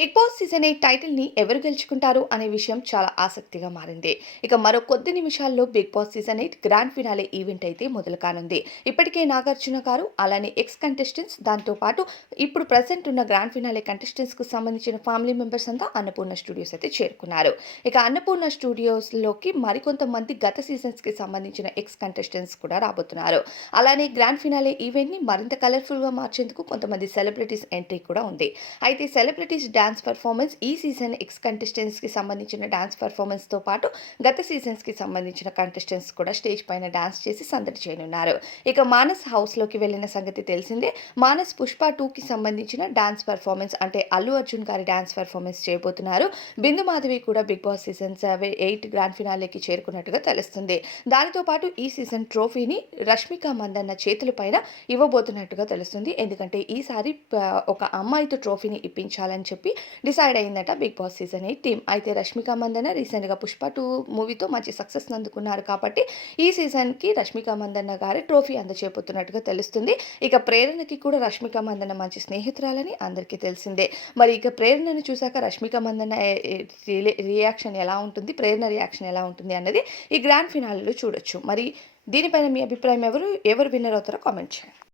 Big Boss season 8 టైటిల్‌ని ఎవరు గెలుచుకుంటారు అనే విషయం చాలా ఆసక్తిగా మారింది. ఇక మరో కొద్ది నిమిషాల్లో Bigg Boss season 8 grand finale event అయితే మొదలు కానుంది. ఇప్పటికే నాగార్జున గారు, అలానే ఎక్స్ కంటెస్టెంట్స్, దాంతో పాటు ఇప్పుడు ప్రెజెంట్ ఉన్న గ్రాండ్ ఫినాలే కంటెస్టెంట్స్‌కు సంబంధించిన ఫ్యామిలీ మెంబర్స్ అంతా అన్నపూర్ణ స్టూడియోస్ అయితే చేరుకున్నారు. ఇక అన్నపూర్ణ స్టూడియోస్‌లోకి మరికొంతమంది గత సీజన్స్‌కి సంబంధించిన ఎక్స్ కంటెస్టెంట్స్ కూడా రాబోతున్నారు. అలానే గ్రాండ్ ఫినాలే ఈవెంట్‌ని మరింత కలర్‌ఫుల్‌గా మార్చేందుకు కొంతమంది సెలబ్రిటీస్ ఎంట్రీ కూడా ఉంది. అయితే సెలబ్రిటీస్ డాన్స్ పెర్ఫార్మెన్స్ ఈ సీజన్ ఎక్స్ కంటెస్టెంట్స్‌కి సంబంధించిన డాన్స్ పెర్ఫార్మెన్స్‌తో పాటు గత సీజన్స్‌కి సంబంధించిన కంటెస్టెంట్స్ కూడా స్టేజ్ పైన డాన్స్ చేసి సందడి చేయనున్నారు. ఇక మానస్ హౌస్‌లోకి వెళ్ళిన సంగతి తెలిసిందే. మానస్ 'పుష్ప 2'కి సంబంధించిన డాన్స్ పెర్ఫార్మెన్స్ అంటే అల్లు అర్జున్ గారి డాన్స్ పెర్ఫార్మెన్స్ చేయబోతున్నారు. బిందు మాధవి కూడా బిగ్ బాస్ సీజన్ 8 గ్రాండ్ ఫినాలేకి చేరుకున్నట్టుగా తెలుస్తుంది. దానితో పాటు ఈ సీజన్ ట్రోఫీని రష్మిక మందన్న చేతుల పైన ఇవ్వబోతున్నట్టుగా తెలుస్తుంది. ఎందుకంటే ఈసారి ఒక అమ్మాయితో ట్రోఫీని ఇప్పించాలని చెప్పి డిసైడ్ అయిందట బిగ్ బాస్ సీజన్ 8 టీమ్. అయితే రష్మిక మందన్న రీసెంట్‌గా 'పుష్ప 2' మూవీతో మంచి సక్సెస్‌ని అందుకున్నారు కాబట్టి ఈ సీజన్‌కి రష్మిక మందన్న గారి ట్రోఫీ అందజేయబోతున్నట్టుగా తెలుస్తుంది. ఇక ప్రేరణకి కూడా రష్మిక మందన్న మంచి స్నేహితురాలని అందరికీ తెలిసిందే. మరి ఇక ప్రేరణను చూసాక రష్మిక మందన్న రియాక్షన్ ఎలా ఉంటుంది? ప్రేరణ రియాక్షన్ ఎలా ఉంటుంది అన్నది ఈ గ్రాండ్ ఫినాలేలో చూడొచ్చు. మరి దీనిపైన మీ అభిప్రాయం ఎవరు విన్నర్ అవుతారో కామెంట్ చేయండి.